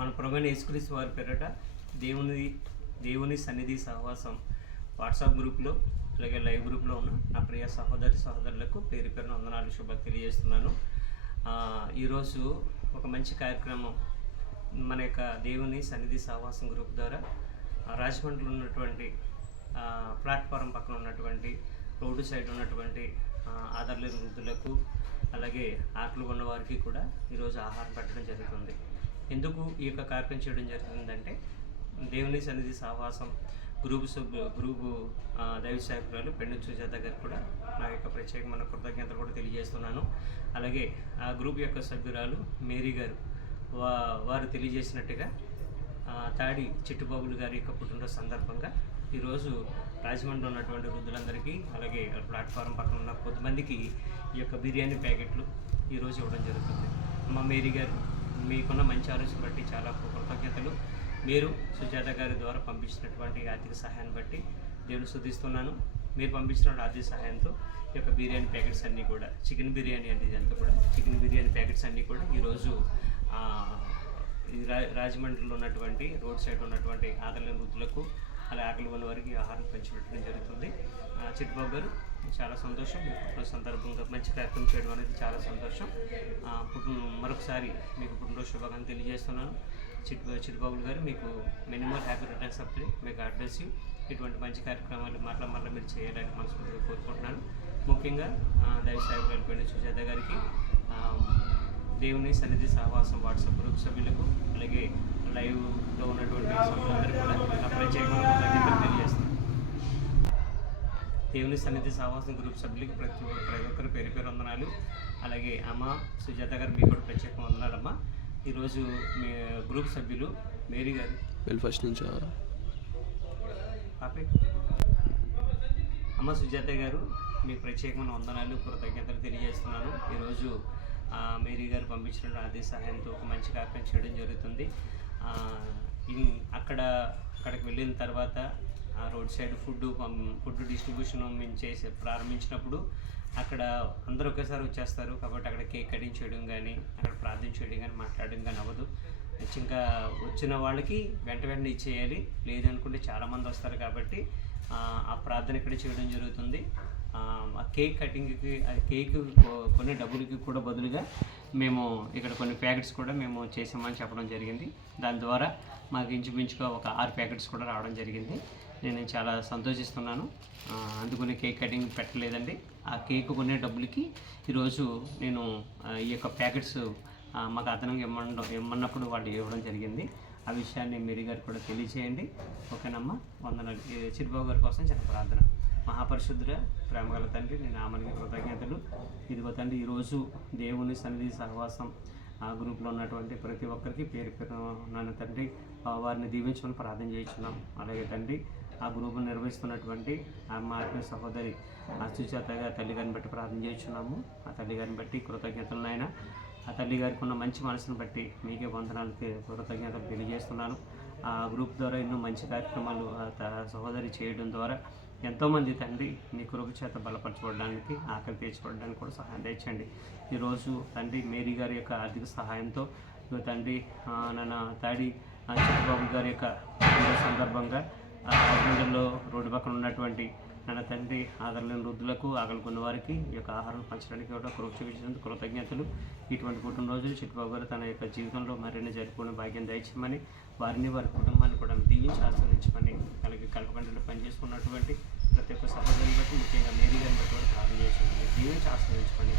మన ప్రభువైన యేసుక్రీస్తు వారి పేరిట దేవుని సన్నిధి సహవాసం వాట్సాప్ గ్రూప్లో అలాగే లైవ్ గ్రూప్లో ఉన్న నా ప్రియ సహోదరులకు పేరు పేరున వందనాలు శుభాలు తెలియజేస్తున్నాను. ఈరోజు ఒక మంచి కార్యక్రమం మన యొక్క దేవుని సన్నిధి సహవాసం గ్రూప్ ద్వారా రాజమండ్రిలో ఉన్నటువంటి ప్లాట్ఫారం పక్కన ఉన్నటువంటి రోడ్డు సైడ్ ఉన్నటువంటి ఆధారలేని వృద్ధులకు అలాగే ఆకలి ఉన్న వారికి కూడా ఈరోజు ఆహారం పెట్టడం జరుగుతుంది. ఎందుకు ఈ యొక్క కార్యక్రమం చేయడం జరుగుతుందంటే దేవుని సన్నిధి సహవాసం గ్రూపు దైవ సేవకురాలు పెండు సుజాత గారికి కూడా నా యొక్క ప్రత్యేకమైన కృతజ్ఞతలు కూడా తెలియజేస్తున్నాను. అలాగే ఆ గ్రూప్ యొక్క సభ్యురాలు మేరీ గారు వారు తెలియజేసినట్టుగా తాడి చిట్టుబాబులు గారి యొక్క పుట్టినరోజు సందర్భంగా ఈరోజు రాజమండ్రిలో ఉన్నటువంటి వృద్ధులందరికీ అలాగే ప్లాట్ఫారం పక్కన ఉన్న కొద్దిమందికి ఈ యొక్క బిర్యానీ ప్యాకెట్లు ఈరోజు ఇవ్వడం జరుగుతుంది. మా మేరీ గారు మీకున్న మంచి ఆలోచన బట్టి చాలా కృతజ్ఞతలు. మీరు సుజాత గారి ద్వారా పంపించినటువంటి ఆర్థిక సహాయాన్ని బట్టి దేవుని స్తుతిస్తున్నాను. మీరు పంపించిన ఆర్థిక సహాయంతో ఈ యొక్క బిర్యానీ ప్యాకెట్స్ అన్నీ కూడా చికెన్ బిర్యానీ అంటే ఇదంతా కూడా చికెన్ బిర్యానీ ప్యాకెట్స్ అన్నీ కూడా ఈరోజు రాజమండ్రిలో ఉన్నటువంటి రోడ్ సైడ్ ఉన్నటువంటి ఆకలి వృద్ధులకు అలా ఆకలి ఉన్న వారికి ఆహారం పంచిపెట్టడం జరుగుతుంది. చిట్టుబాబు గారు చాలా సంతోషం. మీ పుట్టినరోజు సందర్భంగా మంచి కార్యక్రమం చేయడం అనేది చాలా సంతోషం. మరొకసారి మీకు పుట్టినరోజు శుభాకాంక్షలు తెలియజేస్తున్నాను. చిట్టుబాబులు గారు మీకు minimal happy returns of day. మీకు గాడ్ బ్లెస్ యూ. ఇటువంటి మంచి కార్యక్రమాలు మరలా మీరు చేయాలని మనస్ఫూర్తిగా కోరుకుంటున్నాను. ముఖ్యంగా దైవ సేవకురాలు పెండు సుజాత గారికి దేవుని సన్నిధి సహవాసం వాట్సాప్ గ్రూప్ సభ్యులకు అలాగే లైవ్లో ఉన్నటువంటి సభ్యులందరికీ కూడా నా ప్రత్యేకమైన కృతజ్ఞతలు తెలియజేస్తాను. దేవుని సన్నిధి సహవాసం గ్రూప్ సభ్యులకి ప్రతి ఒక్కరు పేరు పేరు వందనాలు. అలాగే అమ్మ సుజాత గారు మీకు కూడా ప్రత్యేక వందనాలమ్మ. ఈరోజు మీ గ్రూప్ సభ్యులు మేరీ గారు ఫస్ట్ నుంచి అమ్మ సుజాత గారు మీకు ప్రత్యేకమైన వందనాలు కృతజ్ఞతలు తెలియజేస్తున్నాను. ఈరోజు మేరీ గారు పంపించిన ఆర్థిక సహాయంతో ఒక మంచి కార్యక్రమం చేయడం జరుగుతుంది. అక్కడికి వెళ్ళిన తర్వాత రోడ్ సైడ్ ఫుడ్ డిస్ట్రిబ్యూషన్ మేము ప్రారంభించినప్పుడు అక్కడ అందరూ ఒకేసారి వచ్చేస్తారు కాబట్టి అక్కడ కేక్ కటింగ్ చేయడం కానీ అక్కడ ప్రార్థన చేయడం కానీ మాట్లాడడం కానీ అవ్వదు. ఇంకా వచ్చిన వాళ్ళకి వెంటనే ఇచ్చేయాలి, లేదనుకుంటే చాలామంది వస్తారు కాబట్టి ఆ ప్రార్థన ఇక్కడ చేయడం జరుగుతుంది. ఆ కేక్ కటింగ్కి కేక్ కొన్ని డబ్బులకి కూడా బదులుగా మేము ఇక్కడ కొన్ని ప్యాకెట్స్ కూడా మేము చేసామని చెప్పడం జరిగింది. దాని ద్వారా మాకు ఇంచుమించుగా ఒక 6 ప్యాకెట్స్ కూడా రావడం జరిగింది. నేను చాలా సంతోషిస్తున్నాను. అందుకని కేక్ కటింగ్ పెట్టలేదండి. ఆ కేక్ కొనే డబ్బులకి ఈరోజు నేను ఈ యొక్క ప్యాకెట్స్ మాకు అదనంగా ఇమ్మన్నప్పుడు వాళ్ళు ఇవ్వడం జరిగింది. ఆ విషయాన్ని మేరీ గారు కూడా తెలియచేయండి. ఓకేనమ్మా, వందనాలు. చిరుబాబు గారి కోసం చిన్న ప్రార్థన. మహాపరిశుద్ధుడ ప్రేమగల తండ్రి, నేను ఆమెకి కృతజ్ఞతలు. ఇదిగో తండ్రి, ఈరోజు దేవుని సన్నిధి సహవాసం ఆ గ్రూప్లో ఉన్నటువంటి ప్రతి ఒక్కరికి పేరు పేరు నన్ను తండ్రి వారిని దీవించమని ప్రార్థన చేయించున్నాం. అలాగే తండ్రి, ఆ గ్రూపును నిర్వహిస్తున్నటువంటి మా ఆత్మీయ సహోదరి సుజాతగా తల్లి గారిని బట్టి ప్రార్థన చేయించున్నాము. ఆ తల్లి గారిని బట్టి కృతజ్ఞతలు నాయన. ఆ తల్లి గారికి ఉన్న మంచి మనసును బట్టి మీకే వందనాలకి కృతజ్ఞతలు తెలియజేస్తున్నాను. ఆ గ్రూప్ ద్వారా ఎన్నో మంచి కార్యక్రమాలు సహోదరి చేయడం ద్వారా ఎంతోమంది తండ్రి మీ కృప చేత బలపరచబడడానికి ఆకలి తీర్చబడడానికి కూడా సహాయం తెచ్చండి. ఈరోజు తండ్రి మేరీ గారి యొక్క ఆర్థిక సహాయంతో తండ్రి తాడి చిట్టుబాబు గారి యొక్క సందర్భంగా రాజమండ్రిలో రోడ్డు పక్కన ఉన్నటువంటి నన్న తండ్రి ఆదరలేని వృద్ధులకు ఆకలికొన్న వారికి ఈ యొక్క ఆహారం పంచడానికి కూడా కృప చూపించినందుకు కృతజ్ఞతలు. ఇటువంటి పుట్టినరోజులు చిట్టుబాబు గారు తన యొక్క జీవితంలో మరిన్ని జరుపుకునే భాగ్యం దయచేయమని, వారిని వారి కుటుంబాన్ని కూడా దీవించి ఆశీర్వదించమని, అలాగే కల్పకంటలో పనిచేసుకున్నటువంటి ప్రతి ఒక్క సహోదరుని బట్టి ముఖ్యంగా మేరీ గారిని బట్టి కూడా ప్రార్థన చేయించమని, దీవించి ఆశీర్వదించమని,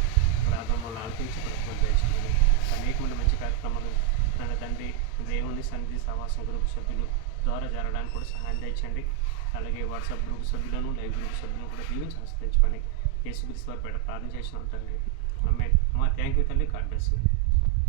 ప్రార్థనలో ఆలోచించి ప్రతిఫలం దయచేయమని, అనేకమైన మంచి కార్యక్రమాలు నన్న తండ్రి దేవుని సన్నిధి సహవాసం గ్రూప్ సభ్యులు ద్వారా జరగడానికి కూడా సహాయం తెచ్చండి. అలాగే వాట్సాప్ గ్రూప్ సభ్యులను లైవ్ గ్రూప్ సభ్యులను కూడా దీవించి ఆశీర్వదించమని యేసుక్రీస్తు వారి పేట ప్రార్థన చేసినాం తండ్రి. అమ్మ థ్యాంక్ యూ తండ్రి. God bless you.